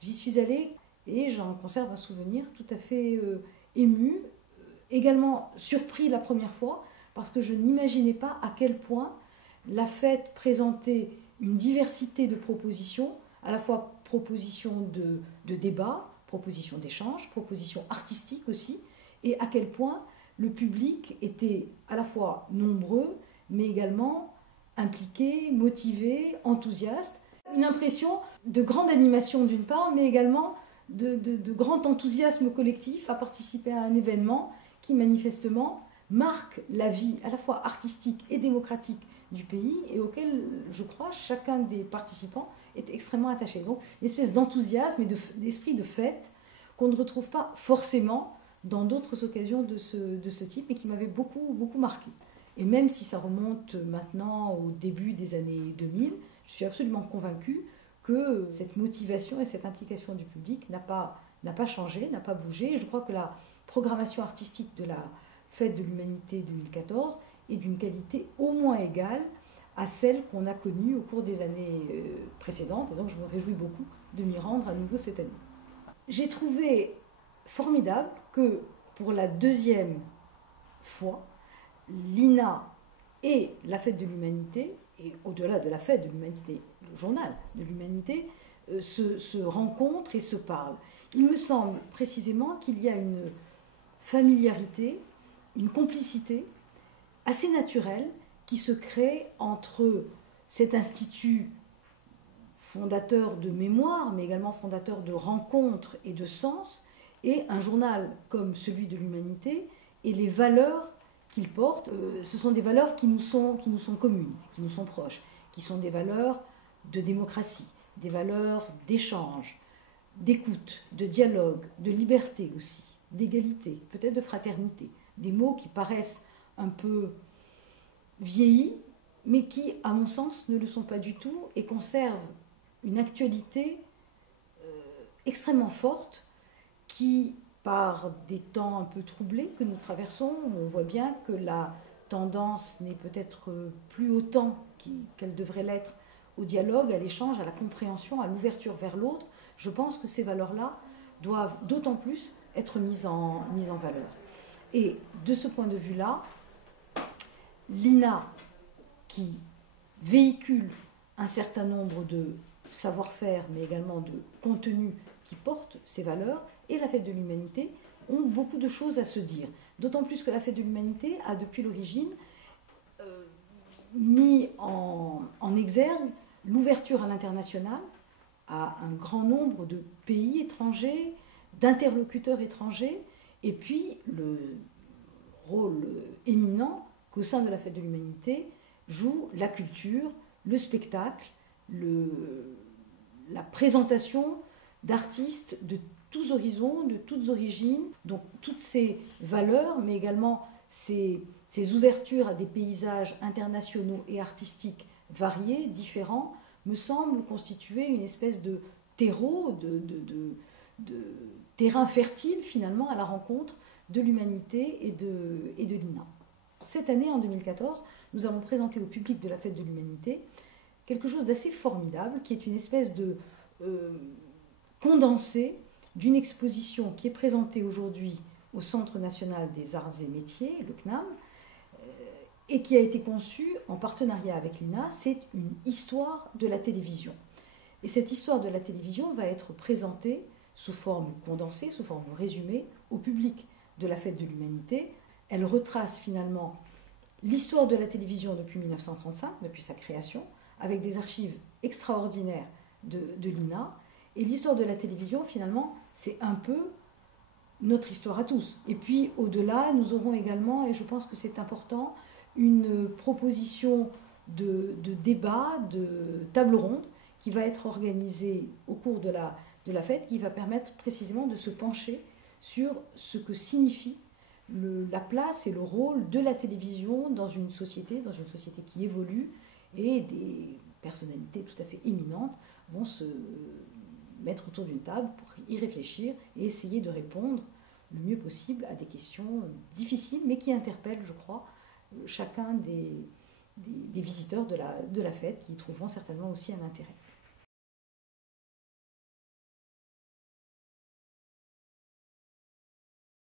J'y suis allée et j'en conserve un souvenir tout à fait ému, également surpris la première fois, parce que je n'imaginais pas à quel point la fête présentait une diversité de propositions, à la fois propositions de débat, propositions d'échange, propositions artistiques aussi, et à quel point le public était à la fois nombreux, mais également impliqué, motivé, enthousiaste. Une impression de grande animation d'une part, mais également de grand enthousiasme collectif à participer à un événement qui manifestement marque la vie à la fois artistique et démocratique du pays et auquel, je crois, chacun des participants est extrêmement attaché. Donc, une espèce d'enthousiasme et d'esprit de fête qu'on ne retrouve pas forcément dans d'autres occasions de ce type et qui m'avait beaucoup marqué. Et même si ça remonte maintenant au début des années 2000, je suis absolument convaincue que cette motivation et cette implication du public n'a pas changé, n'a pas bougé. Et je crois que la programmation artistique de la Fête de l'Humanité 2014 est d'une qualité au moins égale à celle qu'on a connue au cours des années précédentes. Et donc je me réjouis beaucoup de m'y rendre à nouveau cette année. J'ai trouvé formidable que pour la deuxième fois, l'INA et la Fête de l'Humanité, et au-delà de la Fête de l'Humanité, le journal de l'Humanité, se rencontrent et se parlent. Il me semble précisément qu'il y a une familiarité, une complicité assez naturelle qui se crée entre cet institut fondateur de mémoire, mais également fondateur de rencontres et de sens, et un journal comme celui de l'Humanité, et les valeurs qu'il porte. Ce sont des valeurs qui nous sont communes, qui nous sont proches, qui sont des valeurs de démocratie, des valeurs d'échange, d'écoute, de dialogue, de liberté aussi, d'égalité, peut-être de fraternité. Des mots qui paraissent un peu vieillis, mais qui, à mon sens, ne le sont pas du tout et conservent une actualité extrêmement forte qui, par des temps un peu troublés que nous traversons, on voit bien que la tendance n'est peut-être plus autant qu'elle devrait l'être au dialogue, à l'échange, à la compréhension, à l'ouverture vers l'autre. Je pense que ces valeurs-là doivent d'autant plus être mises en valeur. Et de ce point de vue-là, l'INA, qui véhicule un certain nombre de savoir-faire, mais également de contenus qui portent ces valeurs, et la Fête de l'Humanité ont beaucoup de choses à se dire. D'autant plus que la Fête de l'Humanité a, depuis l'origine, mis en exergue l'ouverture à l'international, à un grand nombre de pays étrangers, d'interlocuteurs étrangers, et puis le rôle éminent qu'au sein de la Fête de l'Humanité joue la culture, le spectacle, la présentation d'artistes de tous horizons, de toutes origines. Donc toutes ces valeurs, mais également ces ouvertures à des paysages internationaux et artistiques variés, différents, me semblent constituer une espèce de terreau, de terrain fertile finalement à la rencontre de l'humanité et de l'INA. Cette année, en 2014, nous avons présenté au public de la Fête de l'Humanité quelque chose d'assez formidable, qui est une espèce de condensé d'une exposition qui est présentée aujourd'hui au Centre national des arts et métiers, le CNAM, et qui a été conçue en partenariat avec l'INA. C'est une histoire de la télévision. Et cette histoire de la télévision va être présentée sous forme condensée, sous forme résumée, au public de la Fête de l'Humanité. Elle retrace finalement l'histoire de la télévision depuis 1935, depuis sa création, avec des archives extraordinaires de l'INA. Et l'histoire de la télévision, finalement, c'est un peu notre histoire à tous. Et puis, au-delà, nous aurons également, et je pense que c'est important, une proposition de débat, de table ronde, qui va être organisée au cours de la fête, qui va permettre précisément de se pencher sur ce que signifie la place et le rôle de la télévision dans une société qui évolue, et des personnalités tout à fait éminentes vont se mettre autour d'une table pour y réfléchir et essayer de répondre le mieux possible à des questions difficiles, mais qui interpellent, je crois, chacun des visiteurs de la fête, qui y trouveront certainement aussi un intérêt.